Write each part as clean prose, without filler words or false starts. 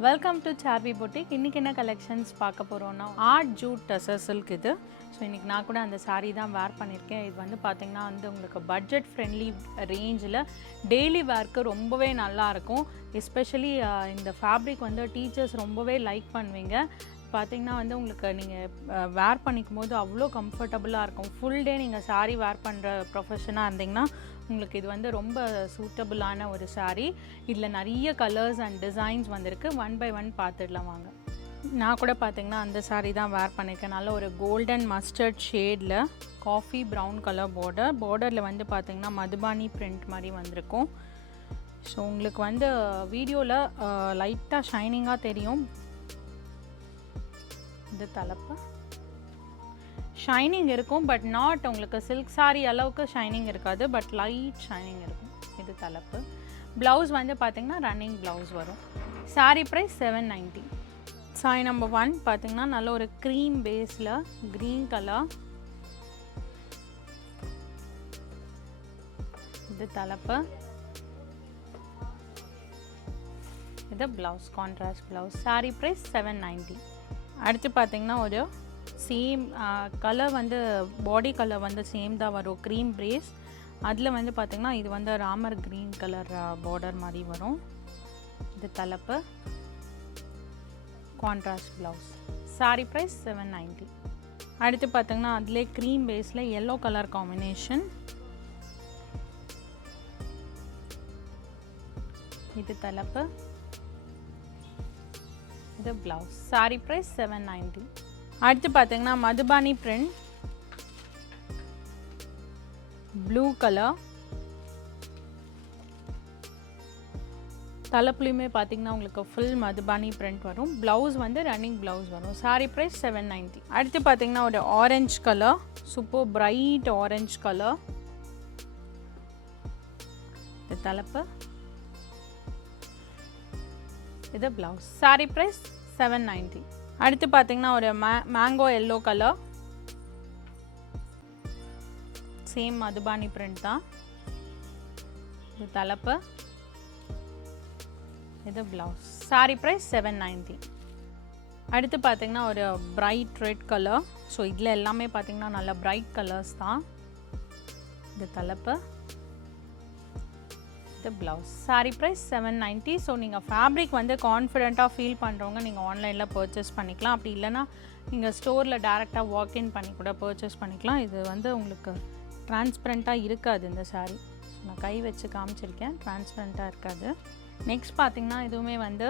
Welcome to Saarvi boutique. இன்றைக்கி என்ன collections பார்க்க போகிறோன்னா ஆர்ட் ஜூட் டசர் சில்க் இது. ஸோ இன்றைக்கி நான் கூட அந்த சாரீ தான் வேர் பண்ணியிருக்கேன். இது வந்து பார்த்திங்கன்னா வந்து உங்களுக்கு பட்ஜெட் ஃப்ரெண்ட்லி ரேஞ்சில் டெய்லி வேர்க்கு ரொம்பவே நல்லாயிருக்கும். எஸ்பெஷலி இந்த ஃபேப்ரிக் வந்து டீச்சர்ஸ் ரொம்பவே லைக் பண்ணுவீங்க. பார்த்திங்கன்னா வந்து உங்களுக்கு நீங்கள் வேர் பண்ணிக்கும் போது அவ்வளோ கம்ஃபர்டபுளாக இருக்கும். ஃபுல் டே நீங்கள் சாரீ வேர் பண்ணுற ப்ரொஃபஷனாக இருந்திங்கன்னா உங்களுக்கு இது வந்து ரொம்ப சூட்டபுளான ஒரு சாரீ. இதில் நிறைய கலர்ஸ் அண்ட் டிசைன்ஸ் வந்திருக்கு. ஒன் பை ஒன் பார்த்துடலாம் வாங்க. நான் கூட பார்த்திங்கன்னா அந்த சாரீ தான் வேர் பண்ணியிருக்கேன். நல்ல ஒரு கோல்டன் மஸ்டர்ட் ஷேடில் காஃபி ப்ரௌன் கலர் பார்டரில் வந்து பார்த்திங்கன்னா மதுபானி பிரிண்ட் மாதிரி வந்திருக்கும். ஸோ உங்களுக்கு வந்து வீடியோவில் லைட்டாக ஷைனிங்காக தெரியும். இது தலைப்பு ஷைனிங் இருக்கும், பட் நாட் உங்களுக்கு சில்க் சாரீ அளவுக்கு ஷைனிங் இருக்காது, பட் லைட் ஷைனிங் இருக்கும். இது தலைப்பு. ப்ளவுஸ் வந்து பார்த்திங்கன்னா ரன்னிங் ப்ளவுஸ் வரும். சாரீ ப்ரைஸ் 790. சாரீ நம்பர் 1 பார்த்திங்கன்னா நல்ல ஒரு க்ரீம் பேஸில் க்ரீன் கலர். இது தலைப்பு. இது blouse, contrast blouse. Sari price 790. அடுத்து பார்த்திங்கன்னா ஒரு சேம் கலர் வந்து பாடி கலர் வந்து சேம் தான் வரும், க்ரீம் பிரேஸ். அதில் வந்து பார்த்திங்கன்னா இது வந்து ராமர் க்ரீன் கலர் பார்டர் மாதிரி வரும். இது தலைப்பு, கான்ட்ராஸ்ட் ப்ளவுஸ். சாரீ ப்ரைஸ் 790. அடுத்து பார்த்திங்கன்னா அதிலே க்ரீம் பேஸில் எல்லோ கலர் காம்பினேஷன். இது தலைப்பு, இது ப்ளவுஸ். சாரீ ப்ரைஸ் 790. அடுத்து பார்த்திங்கன்னா மதுபானி பிரிண்ட், ப்ளூ கலர். தலைப்புலையுமே பார்த்திங்கன்னா உங்களுக்கு ஃபுல் மதுபானி பிரிண்ட் வரும். ப்ளவுஸ் வந்து ரன்னிங் ப்ளவுஸ் வரும். சாரீ ப்ரைஸ் 790. அடுத்து பார்த்திங்கன்னா ஒரு orange colour, super bright orange colour. இது தலைப்பு, இது ப்ளவுஸ். சாரீ ப்ரைஸ் 790. அடுத்து பார்த்திங்கன்னா ஒரு mango yellow colour, same Madhubani print தான். இது தலைப்பு, இது ப்ளவுஸ். சாரீ ப்ரைஸ் 790. அடுத்து பார்த்திங்கன்னா ஒரு பிரைட் ரெட் கலர். ஸோ இதில் எல்லாமே பார்த்திங்கன்னா நல்ல பிரைட் கலர்ஸ் தான். இது தலைப்பு, இது ப்ளவுஸ். சாரீ ப்ரைஸ் 790. ஸோ நீங்கள் ஃபேப்ரிக் வந்து கான்ஃபிடெண்ட்டாக ஃபீல் பண்ணுறவங்க நீங்கள் ஆன்லைனில் பர்ச்சேஸ் பண்ணிக்கலாம். அப்படி இல்லைனா நீங்கள் ஸ்டோரில் டேரெக்டாக வாக்இன் பண்ணி கூட பர்ச்சேஸ் பண்ணிக்கலாம். இது வந்து உங்களுக்கு டிரான்ஸ்பரண்ட்டாக இருக்காது இந்த சாரீ. ஸோ நான் கை வச்சு காமிச்சிருக்கேன், டிரான்ஸ்பரண்ட்டாக இருக்காது. நெக்ஸ்ட் பார்த்திங்கன்னா இதுவுமே வந்து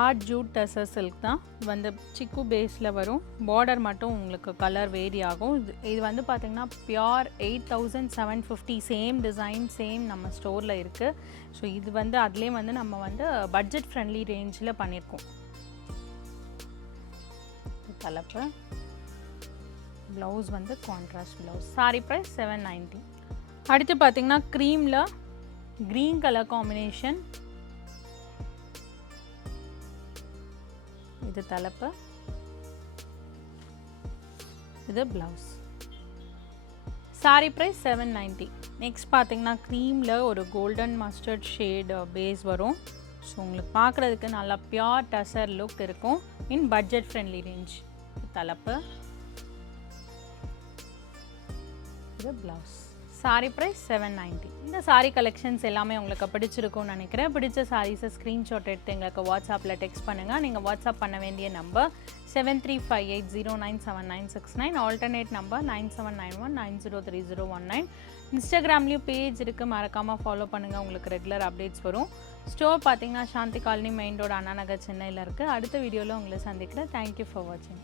ஆர்ட் ஜூட் டசர் சில்க் தான். வந்து சிக்கு பேஸில் வரும். பார்டர் மட்டும் உங்களுக்கு கலர் வேரி ஆகும். இது வந்து பார்த்திங்கன்னா பியோர் 8750. சேம் டிசைன், சேம் நம்ம ஸ்டோரில் இருக்குது. ஸோ இது வந்து அதுலேயே வந்து நம்ம வந்து பட்ஜெட் ஃப்ரெண்ட்லி ரேஞ்சில் பண்ணியிருக்கோம். தலைப்பு, ப்ளவுஸ் வந்து கான்ட்ராஸ்ட் ப்ளவுஸ். சாரீ ப்ரைஸ் 790. அடுத்து பார்த்திங்கன்னா க்ரீமில் க்ரீன் கலர் காம்பினேஷன். இது தலைப்பு, இது ப்ளவுஸ். சாரீ ப்ரைஸ் 790. நெக்ஸ்ட் பார்த்திங்கன்னா க்ரீமில் ஒரு கோல்டன் மஸ்டர்ட் ஷேட் பேஸ் வரும். ஸோ உங்களுக்கு பார்க்குறதுக்கு நல்லா பியோர் டசர் லுக் இருக்கும் இன் பட்ஜெட் ஃப்ரெண்ட்லி ரேஞ்ச். தலைப்பு, இது ப்ளவுஸ். சாரீ ப்ரைஸ் 790. இந்த சாரீ கலெக்ஷன்ஸ் எல்லாமே உங்களுக்கு பிடிச்சிருக்கும்னு நினைக்கிறேன். பிடிச்ச சாரீஸை ஸ்க்ரீன்ஷாட் எடுத்து எங்களுக்கு வாட்ஸ்அப்பில் டெக்ஸ்ட் பண்ணுங்கள். நீங்கள் வாட்ஸ்அப் பண்ண வேண்டிய நம்பர் 7358097969. Alternate number 9791903019. இன்ஸ்டாகிராம்லேயும் பேஜ் இருக்குது, மறக்காமல் ஃபாலோ பண்ணுங்கள். உங்களுக்கு ரெகுலர் அப்டேட்ஸ் வரும். ஸ்டோர் பார்த்திங்கன்னா சாந்தி colony main road, Anna Nagar, சென்னையில் இருக்குது. அடுத்த வீடியோவில் உங்களை சந்திக்கிறேன். தேங்க்யூ ஃபார் வாட்சிங்.